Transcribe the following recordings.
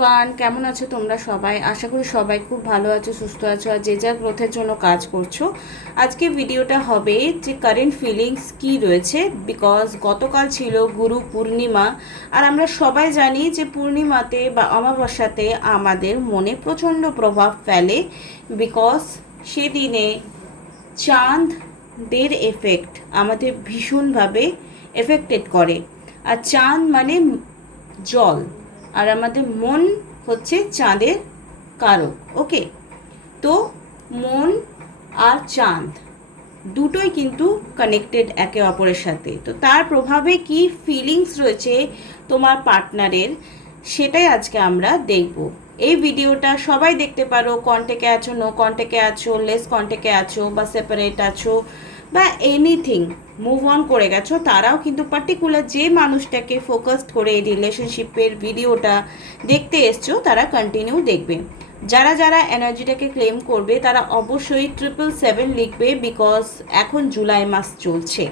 Everyone, কেমন আছো তোমরা সবাই? আশা করি সবাই খুব ভালো আছো, সুস্থ আছো আর যে যার গ্রোথের জন্য কাজ করছো। আজকে ভিডিওটা হবে যে কারেন্ট ফিলিংস কি রয়েছে, বিকজ গতকাল ছিল গুরু পূর্ণিমা। আর আমরা সবাই জানি যে পূর্ণিমাতে বা অমাবস্যাতে আমাদের মনে প্রচণ্ড প্রভাব ফেলে, বিকজ সেদিনে চাঁদের এফেক্ট আমাদের ভীষণভাবে এফেক্টেড করে। আর চাঁদ মানে জল, আর আমাদের মন হচ্ছে চাঁদের কারক। ওকে, তো মন আর চাঁদ দুটোই কিন্তু কানেক্টেড একে অপরের সাথে। তো তার প্রভাবে কি ফিলিংস রয়েছে তোমার পার্টনারের, সেটাই আজকে আমরা দেখব। এই ভিডিওটা সবাই দেখতে পারো, কন্ট্যাক্টে আছো, নো কন্ট্যাক্টে আছো, লেস কন্ট্যাক্টে আছো বা সেপারেট আছো বা এনিথিং, মুভ অন করে গেছো, তারাও কিন্তু পার্টিকুলার যে মানুষটাকে ফোকাসড করে এই রিলেশনশিপের ভিডিওটা দেখতে এসছো তারা কন্টিনিউ দেখবে। যারা যারা এনার্জিটাকে ক্লেম করবে তারা অবশ্যই 777 লিখবে, বিকজ এখন জুলাই মাস চলছে।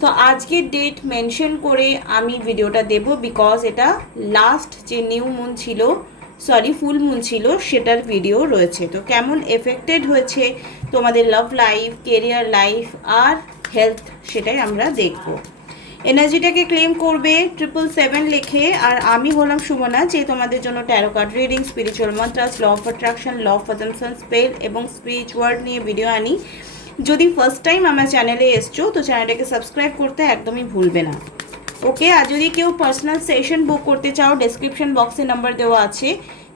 তো আজকের ডেট মেনশন করে আমি ভিডিওটা দেব, বিকজ এটা লাস্ট যে নিউ মুন ছিল, ফুল মুন ছিল, সেটার ভিডিও রয়েছে। তো কেমন এফেক্টেড হয়েছে তোমাদের লাভ লাইফ, কেরিয়ার লাইফ আর হেলথ, সেটাই আমরা দেখব। এনার্জিটাকে ক্লেম করবে 777 লিখে। আর আমি হলাম সুমনা, যে তোমাদের জন্য tarot card reading, spiritual mantras, law of attraction, law of assumption, spell এবং স্পিচ ওয়ার্ড নিয়ে ভিডিও আনি। যদি ফার্স্ট টাইম আমার চ্যানেলে এসছো তো চ্যানেলটাকে সাবস্ক্রাইব করতে একদমই ভুলবে না। ওকে, আর যদি কেউ পার্সোনাল সেশন বুক করতে চাও, ডেসক্রিপশন বক্সে নাম্বার দেওয়া আছে,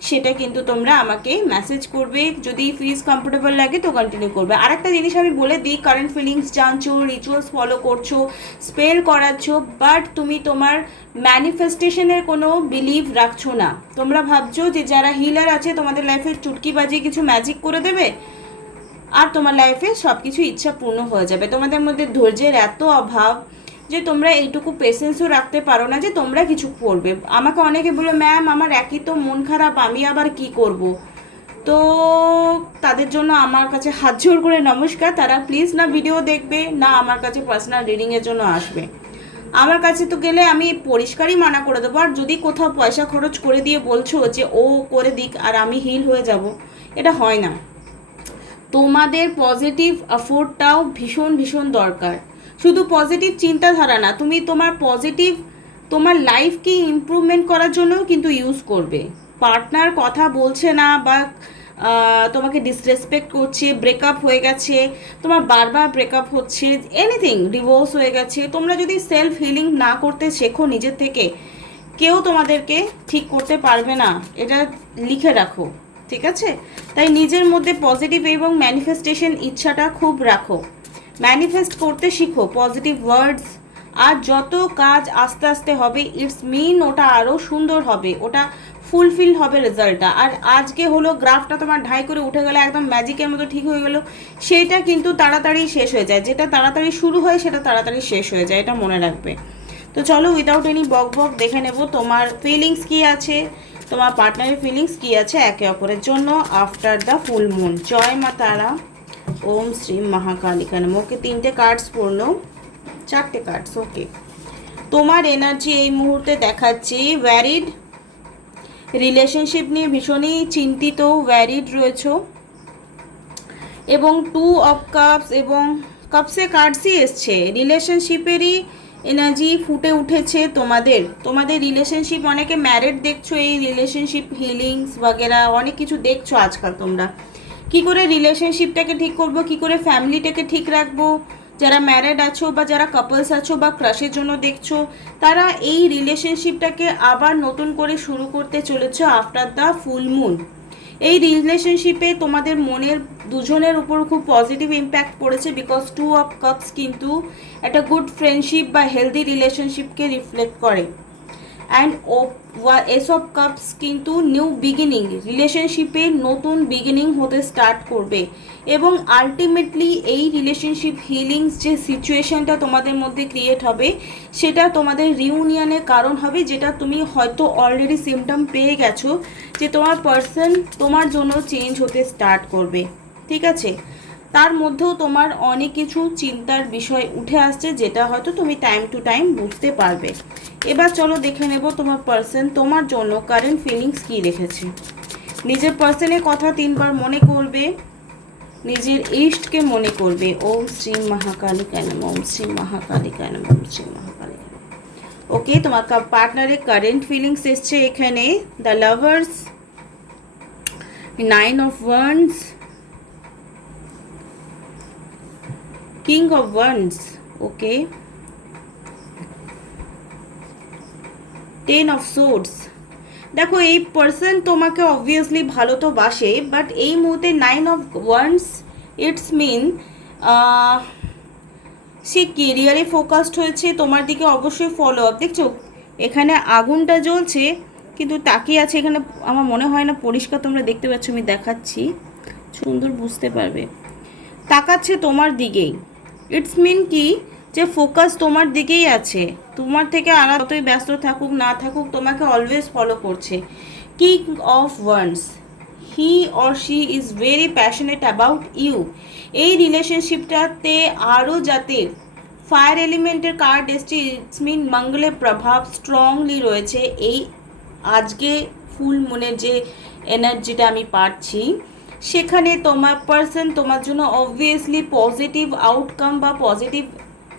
সেটা কিন্তু তোমরা আমাকে মেসেজ করবে। যদি ফিজ কমফোর্টেবল লাগে তো কন্টিনিউ করবে। আর একটা জিনিস আমি বলে দিই, কারেন্ট ফিলিংস জানছো, রিচুয়ালস ফলো করছো, স্পেল করাচ্ছো, বাট তুমি তোমার ম্যানিফেস্টেশনের কোনো বিলিভ রাখছো না। তোমরা ভাবছো যে যারা হিলার আছে তোমাদের লাইফে চুটকি বাজিয়ে কিছু ম্যাজিক করে দেবে আর তোমার লাইফে সব কিছু ইচ্ছা পূর্ণ হয়ে যাবে। তোমাদের মধ্যে ধৈর্যের এত অভাব যে তোমরা এইটুকু পেশেন্সও রাখতে পারো না যে তোমরা কিছু করবে। আমাকে অনেকে বলে, ম্যাম আমার একই তো মন খারাপ, আমি আবার কি করব। তো তাদের জন্য আমার কাছে হাত জোর করে নমস্কার, তারা প্লিজ না ভিডিও দেখবে না আমার কাছে পার্সোনাল রিডিংয়ের জন্য আসবে। আমার কাছে তো গেলে আমি পরিষ্কারই মানা করে দেবো। আর যদি কোথাও পয়সা খরচ করে দিয়ে বলছো যে ও করে দিক আর আমি হিল হয়ে যাব, এটা হয় না। তোমাদের পজিটিভ এফোর্টটাও ভীষণ ভীষণ দরকার। শুধু পজিটিভ চিন্তাধারা না, তুমি তোমার পজিটিভ তোমার লাইফকে ইমপ্রুভমেন্ট করার জন্যও কিন্তু ইউজ করবে। পার্টনার কথা বলছে না বা তোমাকে ডিসরেসপেক্ট করছে, ব্রেকআপ হয়ে গেছে, তোমার বারবার ব্রেকআপ হচ্ছে, এনিথিং, ডিভোর্স হয়ে গেছে, তোমরা যদি সেলফ হিলিং না করতে শেখো নিজের থেকে, কেউ তোমাদেরকে ঠিক করতে পারবে না, এটা লিখে রাখো, ঠিক আছে? তাই নিজের মধ্যে পজিটিভ এবং ম্যানিফেস্টেশন ইচ্ছাটা খুব রাখো, ম্যানিফেস্ট করতে শিখো পজিটিভ ওয়ার্ডস। আর যত কাজ আস্তে আস্তে হবে, ইটস মিন ওটা আরও সুন্দর হবে, ওটা ফুলফিল হবে রেজাল্টটা। আর আজকে হলো গ্রাফটা তোমার ঢাই করে উঠে গেলে একদম ম্যাজিকের মতো ঠিক হয়ে গেল, সেইটা কিন্তু তাড়াতাড়ি শেষ হয়ে যায়। যেটা তাড়াতাড়ি শুরু হয় সেটা তাড়াতাড়ি শেষ হয়ে যায়, এটা মনে রাখবে। তো চলো উইদাউট এনি বক বক দেখে নেব তোমার ফিলিংস কী আছে, তোমার পার্টনারের ফিলিংস কী আছে একে অপরের জন্য আফটার দ্য ফুল মুন। জয় মা তারা, ওম শ্রী মহাকালিকা নমঃ। ওকে, 3টে কার্ডস পড়লো, 4টে কার্ডস। ওকে, তোমার এনার্জি এই মুহূর্তে দেখাচ্ছি ভ্যারিড, রিলেশনশিপ নিয়ে ভীষণই চিন্তিত, ভ্যারিড রয়েছো এবং 2 অফ কাপস এবং কাপসে কার্ডসই এসছে। রিলেশনশিপেরই এনার্জি ফুটে উঠেছে তোমাদের রিলেশনশিপ। অনেকে ম্যারিড দেখছো, এই রিলেশনশিপ হিলিংস বাগেরা অনেক কিছু দেখছো আজকাল তোমরা। কি করে রিলেশনশিপটাকে ঠিক করবো, কি করে ফ্যামিলিটাকে ঠিক রাখবো, যারা ম্যারিড আছো বা যারা কাপলস আছো বা ক্রাশের জন্য দেখছো, তারা এই রিলেশনশিপটাকে আবার নতুন করে শুরু করতে চলেছো আফটার দ্য ফুল মুন। এই রিলেশনশিপে তোমাদের মনের দুজনের উপর খুব পজিটিভ ইম্প্যাক্ট পড়েছে, বিকজ 2 অফ কাপস কিন্তু একটা গুড ফ্রেন্ডশিপ বা হেলদি রিলেশনশিপকে রিফ্লেক্ট করে। অ্যান্ড এস অফ কাপস কিন্তু নিউ বিগিনিং, রিলেশনশিপে নতুন বিগিনিং হতে স্টার্ট করবে। এবং আলটিমেটলি এই রিলেশনশিপ হিলিংস যে সিচুয়েশনটা তোমাদের মধ্যে ক্রিয়েট হবে, সেটা তোমাদের রিউনিয়নের কারণ হবে, যেটা তুমি হয়তো অলরেডি সিমটম পেয়ে গেছো যে তোমার পার্সন তোমার জন্য চেঞ্জ হতে স্টার্ট করবে, ঠিক আছে? তার মধ্যেও তোমার অনেক কিছু চিন্তার বিষয় উঠে আসছে, যেটা হয়তো তুমি টাইম টু টাইম বুঝতে পারবে। এবার চলো দেখে নেব তোমার পার্সন তোমার জন্য কারেন্ট ফিলিংস কী রেখেছে। নিজের পার্সনের কথা 3বার মনে করবে, নিজের ইষ্টকে মনে করবে। ওম শ্রী মহাকালী নমঃ, ওম শ্রী মহাকালী নমঃ, ওম শ্রী মহাকালী নমঃ। ওকে, তোমার পার্টনারের কারেন্ট ফিলিংস এসছে এখানে the lovers, 9 of wands, king of wands, okay, 10 of swords. দেখো এই পার্সন তোমাকে অবভিয়াসলি ভালো তো বাসে, বাট এই মুহূর্তে 9 অফ ওয়ান্ডস ইটস মিন সে কেরিয়ারে ফোকাসড হয়েছে, তোমার দিকে অবশ্যই ফলো আপ। দেখছো এখানে আগুনটা জ্বলছে কিন্তু তাকিয়ে আছে, এখানে আমার মনে হয় না পরিষ্কার তোমরা দেখতে পাচ্ছ, আমি দেখাচ্ছি সুন্দর বুঝতে পারবে। তাকাচ্ছে তোমার দিকেই, ইটস মিন কি যে ফোকাস তোমার দিকেই আছে, তোমার থেকে আলাদাই ব্যস্ত থাকুক না থাকুক তোমাকে অলওয়েজ ফলো করছে। King of wands, he or she is very passionate about you. এই রিলেশনশিপটাতে আরও যাতে ফায়ার এলিমেন্টের কার্ড এসছে, ইটস মিন মঙ্গলের প্রভাব স্ট্রংলি রয়েছে। এই আজকে ফুল মুনের যে এনার্জিটা আমি পাচ্ছি, সেখানে তোমার পার্সন তোমার জন্য অবভিয়াসলি পজিটিভ আউটকাম বা পজিটিভ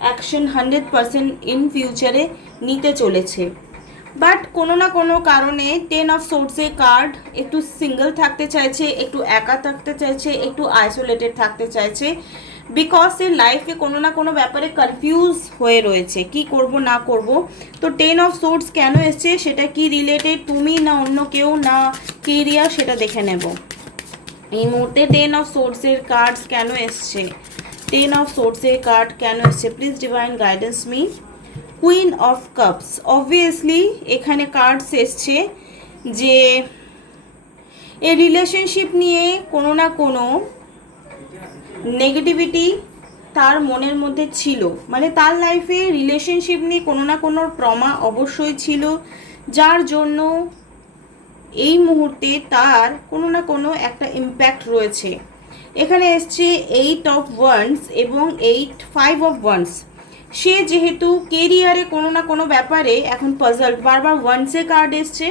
অ্যাকশন 100% ইন ফিউচারে নিতে চলেছে। বাট কোনো না কোনো কারণে 10 অফ সোর্সের কার্ড একটু সিঙ্গেল থাকতে চাইছে, একটু একা থাকতে চাইছে, একটু আইসোলেটেড থাকতে চাইছে, বিকজ এর লাইফে কোনো না কোনো ব্যাপারে কনফিউজ হয়ে রয়েছে কি করব না করব। তো 10 অফ সোর্স কেন এসছে, সেটা কি রিলেটেড, তুমি না অন্য কেউ না কেরিয়ার, সেটা দেখে নেব এই মুহূর্তে। 10 অফ সোর্সের কার্ডস কেন এসছে, 10 অফ সোর্সের কার্ড কেন এসছে, please divine guidance me. Queen of cups, obviously এখানে কার্ডস এসছে যে এই রিলেশনশিপ নিয়ে কোনো না কোনো নেগেটিভিটি তার মনের মধ্যে ছিল, মানে তার লাইফে রিলেশনশিপ নিয়ে কোনো না কোনো ট্রমা অবশ্যই ছিল, যার জন্য এই মুহূর্তে তার কোনো না কোনো একটা ইম্প্যাক্ট রয়েছে। এখানে এসছে 8 অফ ওয়ান্ডস এবং 5 অফ ওয়ান্ডস। সে যেহেতু কেরিয়ারে কোনো না কোনো ব্যাপারে এখন পাজল, বারবার ওয়ান্ডসের কার্ড এসছে,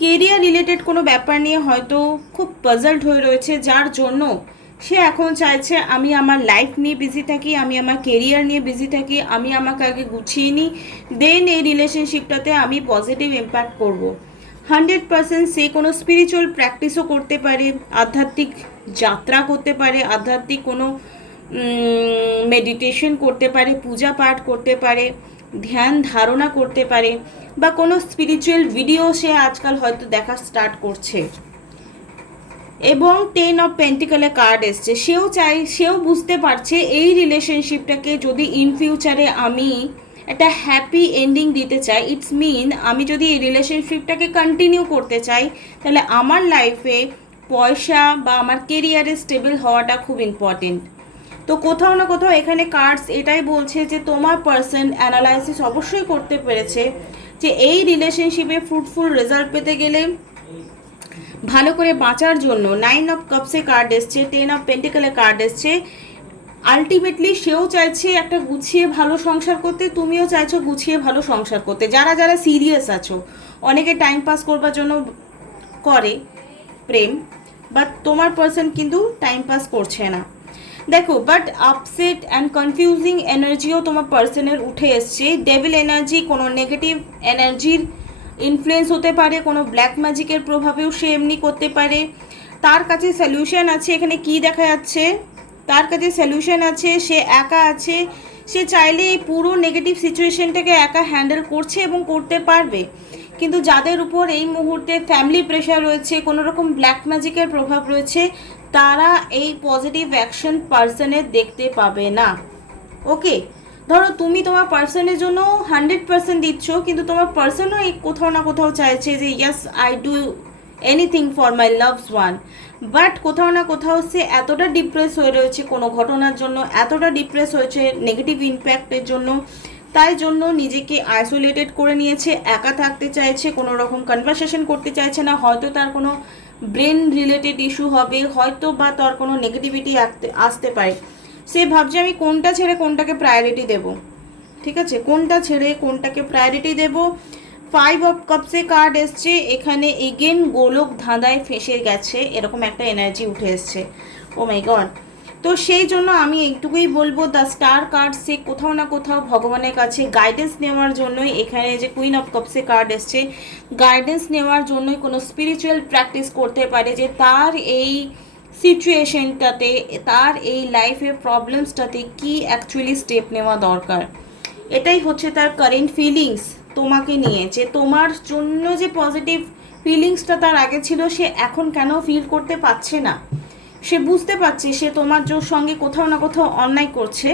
কেরিয়ার রিলেটেড কোনো ব্যাপার নিয়ে হয়তো খুব পাজলড হয়ে রয়েছে, যার জন্য সে এখন চাইছে আমি আমার লাইফ নিয়ে বিজি থাকি, আমি আমার কেরিয়ার নিয়ে বিজি থাকি, আমি আমাকে আগে গুছিয়ে নিই, দেন এই রিলেশনশিপটাতে আমি পজিটিভ ইম্প্যাক্ট করব। 100% সে কোনো স্পিরিচুয়াল প্র্যাকটিসও করতে পারে, আধ্যাত্মিক যাত্রা করতে পারে, আধ্যাত্মিক কোনো মেডিটেশন করতে পারে, পূজা পাঠ করতে পারে, ধ্যান ধারণা করতে পারে, বা কোনো স্পিরিচুয়াল ভিডিও সে আজকাল হয়তো দেখা স্টার্ট করছে। এবং 10 অফ পেন্টিকলের কার্ড এসছে, সেও বুঝতে পারছে এই রিলেশনশিপটাকে যদি ইন ফিউচারে আমি একটা হ্যাপি এন্ডিং দিতে চাই, ইটস মিন আমি যদি এই রিলেশনশিপটাকে কন্টিনিউ করতে চাই, তাহলে আমার লাইফে পয়সা বা আমার কেরিয়ারে স্টেবল হওয়াটা খুব ইম্পর্টেন্ট। তো কোথাও না কোথাও এখানে কার্ডস এটাই বলছে যে তোমার পার্সন অ্যানালাইসিস অবশ্যই করতে পেরেছে যে এই রিলেশনশিপে ফ্রুটফুল রেজাল্ট পেতে গেলে, ভালো করে বাঁচার জন্য 9 অফ কাপসে কার্ড এসছে, 10 অফ পেন্টিকলের কার্ড এসছে। আলটিমেটলি সেও চাইছে একটা গুছিয়ে ভালো সংসার করতে, তুমিও চাইছো গুছিয়ে ভালো সংসার করতে। যারা যারা সিরিয়াস আছো, অনেকে টাইম পাস করবার জন্য করে প্রেম, বাট তোমার পার্সন কিন্তু টাইম পাস করছে না। দেখো বাট আপসেট অ্যান্ড কনফিউজিং এনার্জিও তোমার পার্সনের উঠে এসছে। ডেভিল এনার্জি, কোনো নেগেটিভ এনার্জির ইনফ্লুয়েন্স হতে পারে, কোনো ব্ল্যাক ম্যাজিকের প্রভাবেও সে এমনি করতে পারে। তার কাছে সলিউশন আছে, এখানে কি দেখা যাচ্ছে, তার কাছে সলিউশন আছে, সে একা আছে, সে চাইলে এই পুরো নেগেটিভ সিচুয়েশনটাকে একা হ্যান্ডেল করছে এবং করতে পারবে। কিন্তু যাদের উপর এই মুহূর্তে ফ্যামিলি প্রেশার রয়েছে, কোনো রকম ব্ল্যাক ম্যাজিকের প্রভাব রয়েছে, তারা এই পজিটিভ অ্যাকশন পার্সনের দেখতে পাবে না। ওকে, ধরো তুমি তোমার পার্সনের জন্য 100% দিচ্ছ, কিন্তু তোমার পার্সনও এই কোথাও না কোথাও চাইছে যে yes I do anything for my loves one, but কোথাও না কোথাও সে এতটা ডিপ্রেস হয়ে রয়েছে কোনো ঘটনার জন্য, এতটা ডিপ্রেস হয়েছে নেগেটিভ ইম্প্যাক্টের জন্য, তাই জন্য নিজেকে আইসোলেটেড করে নিয়েছে, একা থাকতে চাইছে, কোনো রকম কনভারসেশন করতে চাইছে না, হয়তো তার কোনো ব্রেন রিলেটেড ইস্যু হবে, হয়তো বা তোর কোনো নেগেটিভিটি আসতে পারে। সে ভাবছে আমি কোনটা ছেড়ে কোনটাকে প্রায়োরিটি দেব, ঠিক আছে, কোনটা ছেড়ে কোনটাকে প্রায়োরিটি দেব। 5 of Cups কার্ড এসছে, এখানে এগেন গোলক ধাঁধায় ফেঁসে গেছে এরকম একটা এনার্জি উঠে এসছে। ও মাই গড। তো সেই জন্য আমি এইটুকুই বলবো, দ্য স্টার কার্ড সে কোথাও না কোথাও ভগবানের কাছে গাইডেন্স নেওয়ার জন্যই, এখানে যে কুইন অফ কাপসে কার্ড এসছে, গাইডেন্স নেওয়ার জন্যই কোনো স্পিরিচুয়াল প্র্যাকটিস করতে পারে, যে তার এই সিচুয়েশনটাতে, তার এই লাইফের প্রবলেমসটাতে কি অ্যাকচুয়ালি স্টেপ নেওয়া দরকার। এটাই হচ্ছে তার কারেন্ট ফিলিংস তোমাকে নিয়ে, যে তোমার জন্য যে পজিটিভ ফিলিংসটা তার আগে ছিল সে এখন কেন ফিল করতে পারছে না। সে বুঝতে পারছে সে তোমার সঙ্গে কোথাও না কোথাও অন্যায় করছে,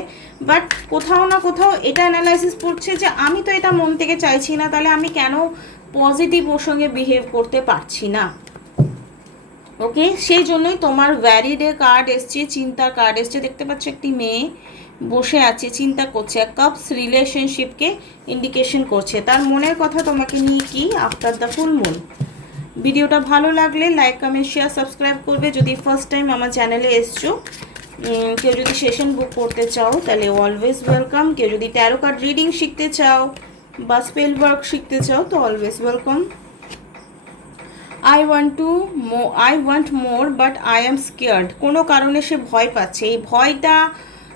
বাট কোথাও না কোথাও এটা অ্যানালাইসিস করছে যে আমি তো এটা মন থেকে চাইছি না, তাহলে আমি কেন পজিটিভ ওর সঙ্গে বিহেভ করতে পারছি না। ওকে, সেই জন্যই তোমার ভ্যারিডে কার্ড এসছে, চিন্তার কার্ড এসছে। দেখতে পাচ্ছ একটি মেয়ে বসে আছে, চিন্তা করছে, কাপস রিলেশনশিপকে ইন্ডিকেশন করছে, তার মনের কথা তোমাকে নিয়ে কি আফটার দ্য ফুল মুন। ভিডিওটা ভালো লাগলে লাইক কমেন্ট শেয়ার সাবস্ক্রাইব করবে। যদি ফার্স্ট টাইম আমার চ্যানেলে এসছো, কেউ যদি সেশন বুক করতে চাও তাহলে অলওয়েজ ওয়েলকাম। কেউ যদি ট্যারো কার্ড রিডিং শিখতে চাও বা স্পেল ওয়ার্ক শিখতে চাও তো always welcome. I want more but I am scared. কোনো কারণে সে ভয় পাচ্ছে, এই ভয়টা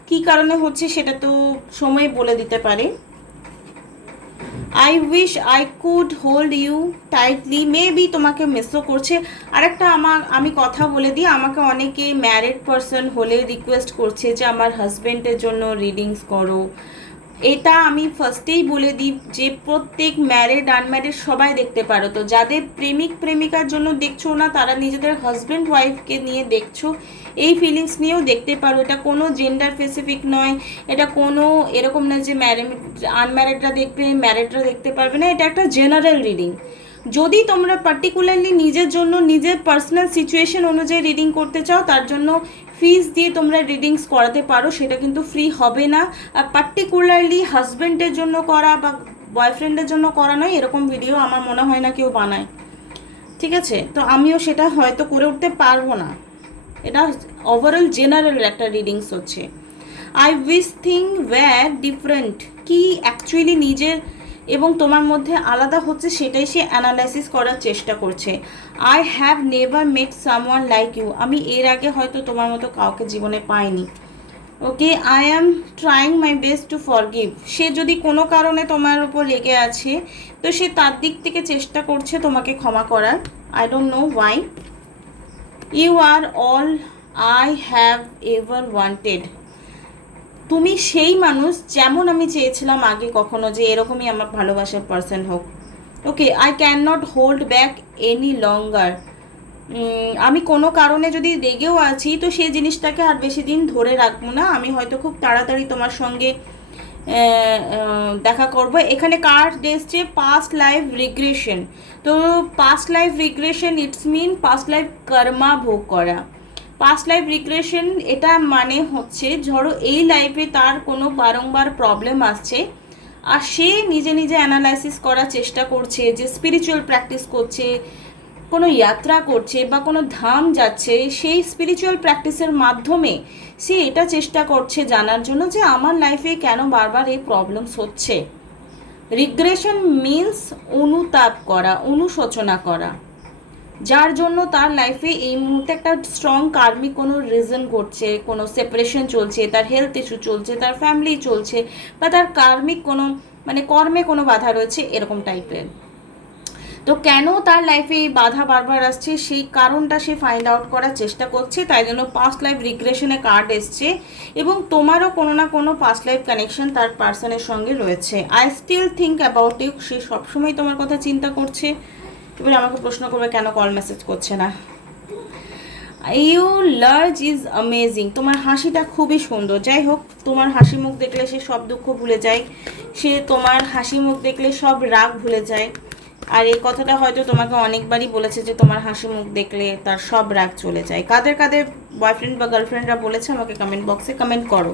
কী কারণে হচ্ছে সেটা তো সময় বলে দিতে পারে। I wish I could hold you tightly, maybe তোমাকে মিসও করছে। আরেকটা আমি কথা বলে দিই, আমাকে অনেকে ম্যারিড পারসন হলে রিকোয়েস্ট করছে যে আমার হাজব্যান্ডের জন্য রিডিংস করো। এটা আমি ফার্স্টেই বলে দিই যে প্রত্যেক ম্যারিড আনম্যারিড সবাই দেখতে পারো। তো যাদের প্রেমিক প্রেমিকার জন্য দেখছো না, তারা নিজেদের হাজব্যান্ড ওয়াইফকে নিয়ে দেখছো, এই ফিলিংস নিয়েও দেখতে পারো। এটা কোনো জেন্ডার স্পেসিফিক নয়, এটা কোনো এরকম না যে আনম্যারিডরা দেখবে ম্যারিডরা দেখতে পারবে না, এটা একটা জেনারেল রিডিং। যদি তোমরা পার্টিকুলারলি নিজের জন্য নিজের পার্সোনাল সিচুয়েশন অনুযায়ী রিডিং করতে চাও, তার জন্য ফিস দিয়ে তোমরা রিডিংস করাতে পারো, সেটা কিন্তু ফ্রি হবে না। আর পার্টিকুলারলি হাজব্যান্ডের জন্য করা বা বয়ফ্রেন্ডের জন্য করা নয়, এরকম ভিডিও আমার মনে হয় না কেউ বানায়, ঠিক আছে। তো আমিও সেটা হয়তো করে উঠতে পারবো না, এটা ওভারঅল জেনারেল একটা রিডিংস হচ্ছে। I wish thing were different, কি অ্যাকচুয়ালি নিজের এবং তোমার মধ্যে আলাদা হচ্ছে সেটাই সে অ্যানালাইসিস করার চেষ্টা করছে। I have never met someone like you, আমি এর আগে হয়তো তোমার মতো কাউকে জীবনে পাইনি। Okay, I am trying my best to forgive, সে যদি কোনো কারণে তোমার উপর রেগে আছে তো সে তার দিক থেকে চেষ্টা করছে তোমাকে ক্ষমা করার। I don't know why. You are all I have ever wanted, তুমি সেই মানুষ যেমন আমি চেয়েছিলাম আগে কখনো, যে এরকমই আমার ভালোবাসার পার্সন হোক। Okay, I can not hold back any longer, আমি কোনো কারণে যদি রেগেও আছি তো সেই জিনিসটাকে আর বেশি দিন ধরে রাখবো না, আমি হয়তো খুব তাড়াতাড়ি তোমার সঙ্গে দেখা করব। এখানে কার্ড এসছে পাস্ট লাইফ রিগ্রেশন। তো past life regression it's mean past life কর্মা ভোগ করা। পাস্ট লাইফ রিগ্রেশন এটা মানে হচ্ছে, ধরো এই লাইফে তার কোনো বারংবার প্রবলেম আসছে আর সে নিজে নিজে অ্যানালাইসিস করার চেষ্টা করছে, যে স্পিরিচুয়াল প্র্যাকটিস করছে, কোনো যাত্রা করছে বা কোনো ধাম যাচ্ছে, সেই স্পিরিচুয়াল প্র্যাকটিসের মাধ্যমে সে এটা চেষ্টা করছে জানার জন্য যে আমার লাইফে কেন বারবার এই প্রবলেমস হচ্ছে। রিগ্রেশন মিন্স অনুতাপ করা, অনুশোচনা করা, যার জন্য তার লাইফে এই মুহূর্তে একটা স্ট্রং কার্মিক কোনো রিজন ঘটছে, কোনো সেপারেশন চলছে, তার হেলথ ইস্যু চলছে, তার ফ্যামিলি চলছে, বা তার কার্মিক কোনো মানে কর্মে কোনো বাধা রয়েছে এরকম টাইপের। তো কেন তার লাইফে এই বাধা বারবার আসছে সেই কারণটা সে ফাইন্ড আউট করার চেষ্টা করছে, তাই জন্য পাস্ট লাইফ রিগ্রেশনে কার্ড এসছে। এবং তোমারও কোনো না কোনো পাস্ট লাইফ কানেকশন তার পার্সনের সঙ্গে রয়েছে। I still think about you, সে সবসময় তোমার কথা চিন্তা করছে। এবার আমাকে প্রশ্ন করবে কেন কল মেসেজ করছে না। ইউ লার্জ ইজ অ্যামেজিং, তোমার হাসিটা খুবই সুন্দর। যাই হোক, তোমার হাসি মুখ দেখলে সে সব দুঃখ ভুলে যায়, সে তোমার হাসি মুখ দেখলে সব রাগ ভুলে যায়। আর এই কথাটা হয়তো তোমাকে অনেকবারই বলেছে যে তোমার হাসি মুখ দেখলে তার সব রাগ চলে যায়। কাদের কাদের বয়ফ্রেন্ড বা গার্লফ্রেন্ডরা বলেছে আমাকে কমেন্ট বক্সে কমেন্ট করো।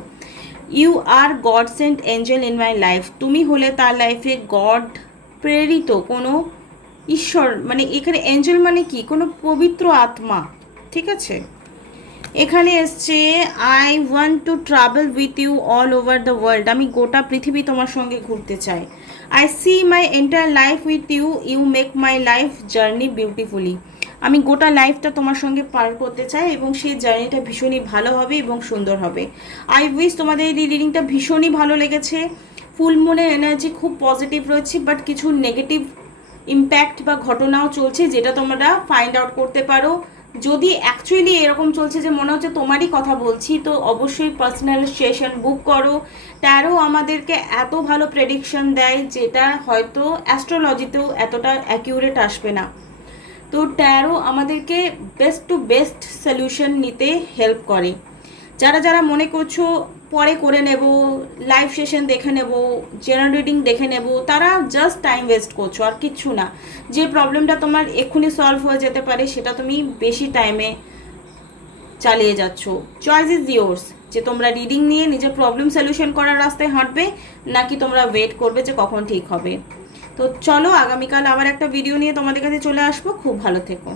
You are God sent angel in my life, তুমি হলে তার লাইফে গড প্রেরিত কোনো ঈশ্বর মানে এখানে এঞ্জেল মানে কি, কোনো পবিত্র আত্মা, ঠিক আছে। এখানে এসছে I want to travel with you all over the world, আমি গোটা পৃথিবী তোমার সঙ্গে ঘুরতে চাই। I see my entire life with you, you make my life journey beautifully, আমি গোটা লাইফটা তোমার সঙ্গে পার করতে চাই এবং সেই জার্নিটা ভীষণই ভালো হবে এবং সুন্দর হবে। আই উইশ তোমাদের এই রিডিংটা ভীষণই ভালো লেগেছে। ফুল মুনের এনার্জি খুব পজিটিভ রয়েছে, বাট কিছু নেগেটিভ ইম্প্যাক্ট বা ঘটনাও চলছে যেটা তোমরা ফাইন্ড আউট করতে পারো। যদি অ্যাকচুয়ালি এরকম চলছে যে মনে হচ্ছে তোমারই কথা বলছি, তো অবশ্যই পার্সোনাল সেশন বুক করো। ট্যারো আমাদেরকে এত ভালো প্রেডিকশন দেয় যেটা হয়তো অ্যাস্ট্রোলজিতেও এতটা অ্যাকিউরেট আসবে না। তো ট্যারো আমাদেরকে বেস্ট টু বেস্ট সলিউশন নিতে হেল্প করে। যারা যারা মনে করছো পরে করে নেব, লাইভ সেশন দেখে নেব, জেনারেল রিডিং দেখে নেব, তারা জাস্ট টাইম ওয়েস্ট করছো, আর কিচ্ছু না। যে প্রবলেমটা তোমার এক্ষুনি সলভ হয়ে যেতে পারে সেটা তুমি বেশি টাইমে চালিয়ে যাচ্ছ। চয়েস ইজ ইয়োর্স, যে তোমরা রিডিং নিয়ে নিজের প্রবলেম সলিউশন করার রাস্তায় হাঁটবে, নাকি তোমরা ওয়েট করবে যে কখন ঠিক হবে। তো চলো, আগামীকাল আবার একটা ভিডিও নিয়ে তোমাদের কাছে চলে আসবো। খুব ভালো থেকো।